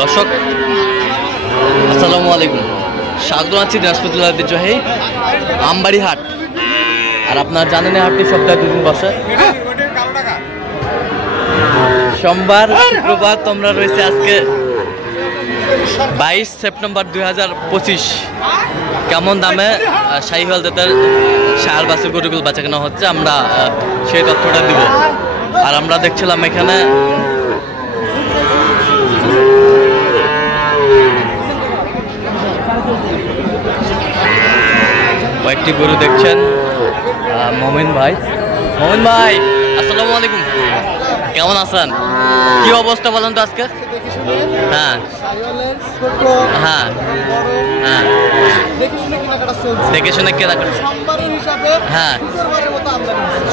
দর্শক আসসালামু আলাইকুম, স্বাগত আছি দিনাজপুর ঐতিহ্যবাহী আমবাড়ি হাট। আর আপনারা জানেন এই হাটটি সপ্তাহে দুদিন বসে, সোমবার শুক্রবার। তোমরা রয়েছে আজকে 22 সেপ্টেম্বর 2025। কেমন দামে শাহিওয়াল জাতের ষাঁড় বাছুর গরুগুলো বেচা কেনা হচ্ছে, আমরা সেই তথ্যটা দিব। আর আমরা দেখছিলাম এখানে কয়েকটি গরু দেখছেন। মমিন ভাই আসসালামু আলাইকুম, কেমন আছেন? কি অবস্থা বলেন তো আজকে? হ্যাঁ হ্যাঁ হ্যাঁ, দেখে শুনে কেনাকাটা। হ্যাঁ,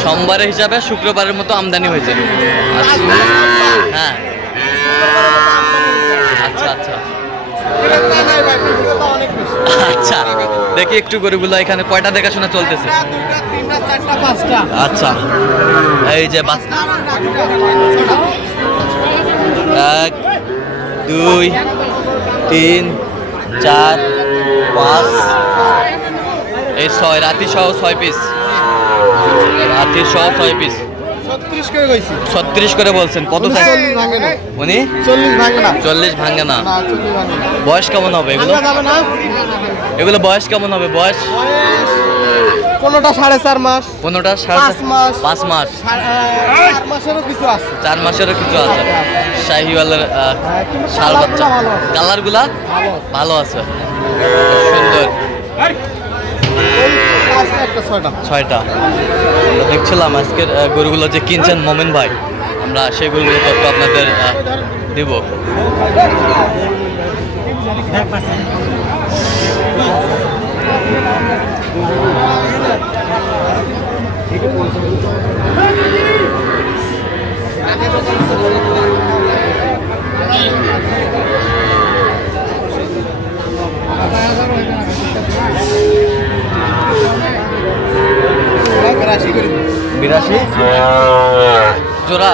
সোমবারের হিসাবে শুক্রবারের মতো আমদানি হয়েছে। হ্যাঁ, আচ্ছা আচ্ছা আচ্ছা, দেখি একটু গরুগুলো এখানে কয়টা দেখাশোনা চলতেছে। আচ্ছা, এই যে 1 2 3 4 5 এই 6 রাতি সহ 6 পিস, রাতি সহ 6 পিস। 36 করে বলছেন। কত উনি? 40 ভাঙে না। বয়স কেমন হবে এগুলো? এগুলো বয়স কেমন হবে? বয়স কোনটা 4.5 মাস, কোনটা 5 মাস, 4 মাসেরও কিছু আছে। শাহিওয়ালের ষাঁড় বাচ্চা, কালার গুলা ভালো আছে, সুন্দর। 6টা দেখছিলাম আজকের গরুগুলো যে কিনছেন মোমেন ভাই, আমরা সেই গরুগুলো তথ্য আপনাদের দিব। বিরাশি জোড়া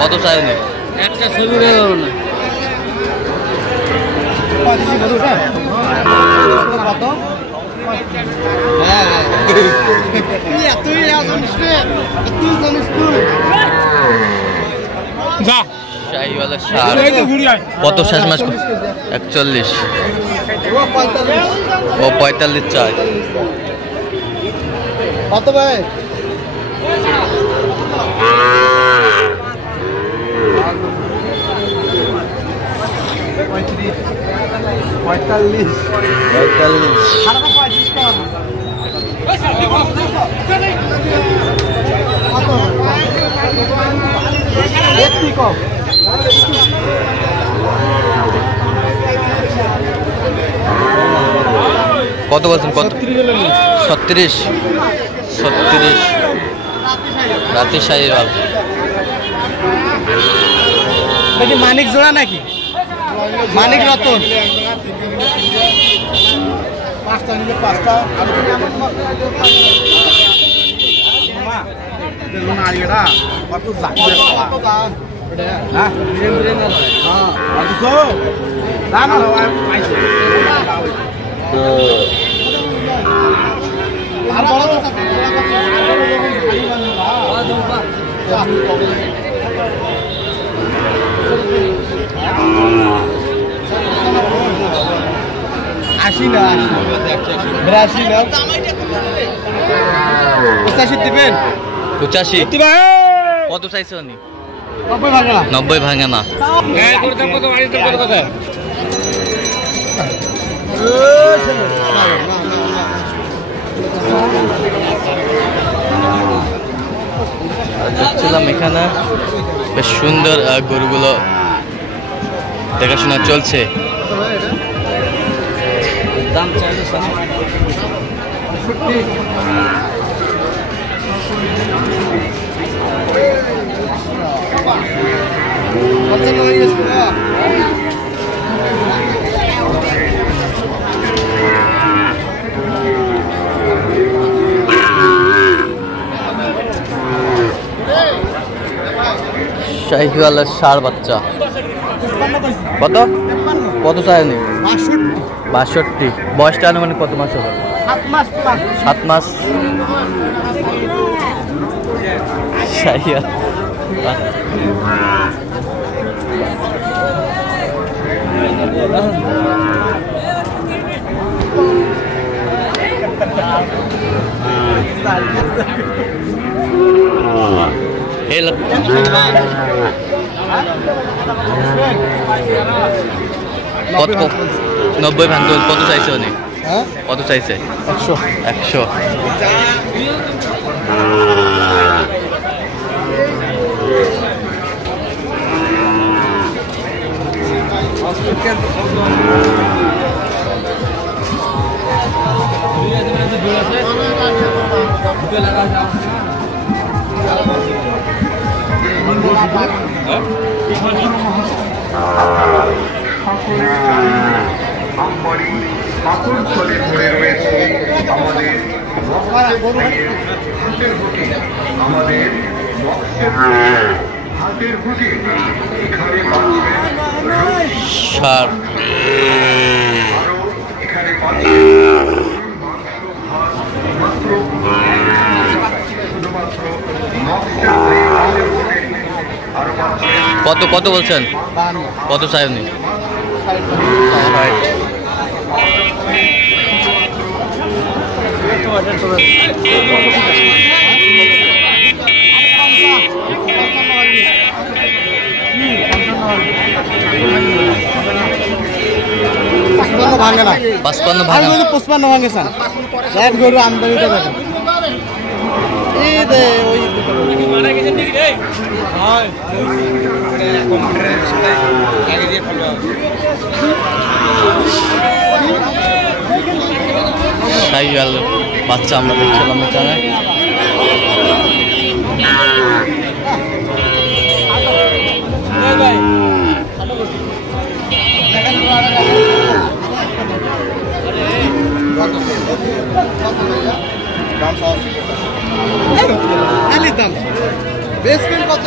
কত চাই? একটা ছবি না কত? শেষ মাস 41 ও 45 চাই। কত ভাই? কত বলছেন? কত? 36 রাতে শাহিওয়াল। মানিক জোড়া নাকি? মানিক রতন। আশি না, 82 না, 85 দিবেন। 85 কত চাইছে উনি? 90 ভাঙে না। দেখছিলাম এখানে বেশ সুন্দর গরুগুলো দেখাশোনা চলছে। দাম চাইলে শাহিওয়ালের ষাঁড় বাচ্চা। কত কত চাইনি? 62। বয়সটা আনুমানিক কত মাস হবে? 7 মাস। শাহিওয়াল কত 90 ভাঙতে কত চাইছে উনি? কত চাইছে? 100। কত কত বলছেন? কত চাই উনি? ভাঙে না 55 ভাঙে 55 ভাঙে স্যার। এক গরু আমদানিটা দেখেন এই দে ওই শাহিওয়াল বাচ্চা আমরা দেখছিলাম এখানে। দাম বেসমেন্ট কত?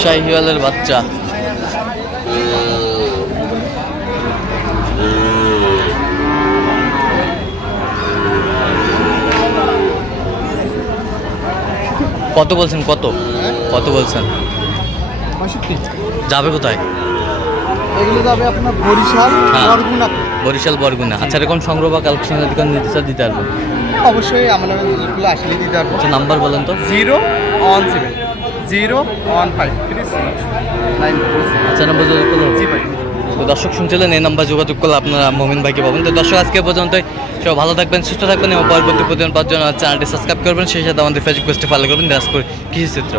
শাহিওয়ালের বাচ্চা কত বলছেন? কত কত বলছেন? 65। যাবে কোথায়? এগুলো যাবে আপনার বরিশাল, বরগুনা। বরিশাল, বরগুনা। আচ্ছা, এরকম সংগ্রহ বা কালেকশনের দোকান নিতে দিতে পারবেন? অবশ্যই আমাদের যেগুলো আসলে দিতে পারবো। আচ্ছা, নাম্বার বলেন তো। 017 01536 আচ্ছা, নাম্বার যোগাযোগ করলো। জি ভাই। তো দর্শক শুনছিলেন, এই নাম্বার যোগাযোগ করলে আপনারা মমিন ভাইকে পাবেন। তো দর্শক, আজকে পর্যন্তই। সব ভালো থাকবেন, সুস্থ থাকবেন এবং পরবর্তী প্রতিদিন পাওয়ার জন্য চ্যানেলটি সাবস্ক্রাইব করবেন। সেই সাথে আমাদের ফেসবুক পেজটি ফলো করবেন, দিনাজপুর কৃষি চিত্র।